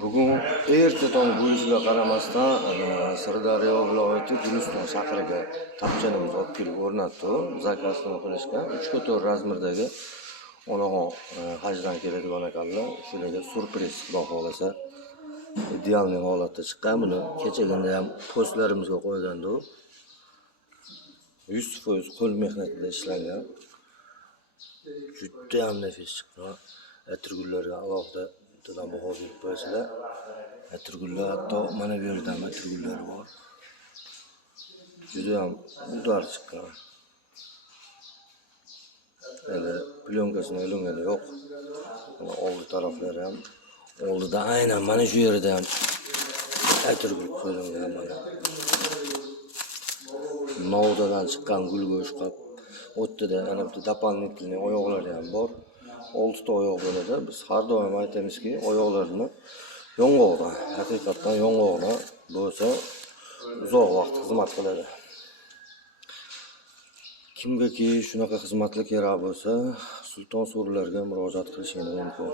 Bugun erta tong bu ishga qaramasdan Sirdaryo viloyati Guliston shahriga tapchanimiz olib kelib o'rnatdi. Zakasini qilishga 3x4 razmerdagi onaxon hajdan keladigan ekanlar. Shularga surpriz xudo xohlasa idealniy holatda chiqqan. Buni kechagina ham postlarimizga qo'ygandi. 100% qo'l mehnatida ishlangan. Juda ham nafis chiqqan. Atirgullarga alohida baho berib qo'yasizlar. Atirgullar hatto mana bu yerda ham atirgullar bor. Juda ham udar chiqqan. Hali plyonkasini ilingani yo'q. Oldi taraflari ham oldida aynan mana shu yerda ham atirgul qo'yilgan mana. Novdadan chiqqan gulgo'sh qab. O'ttida ana bu doполнительный oyoqlari ham bor. 6 ta oyoq bo'ladi. Biz har doim aytamizki, oyoqlarni yong'oqdan, haqiqatdan yong'oqdan bo'lsa uzoq vaqt xizmat qiladi. Kimgaki shunaqa xizmatli kerak bo'lsa, Sulton So'rilarga murojaat qilishingiz mumkin.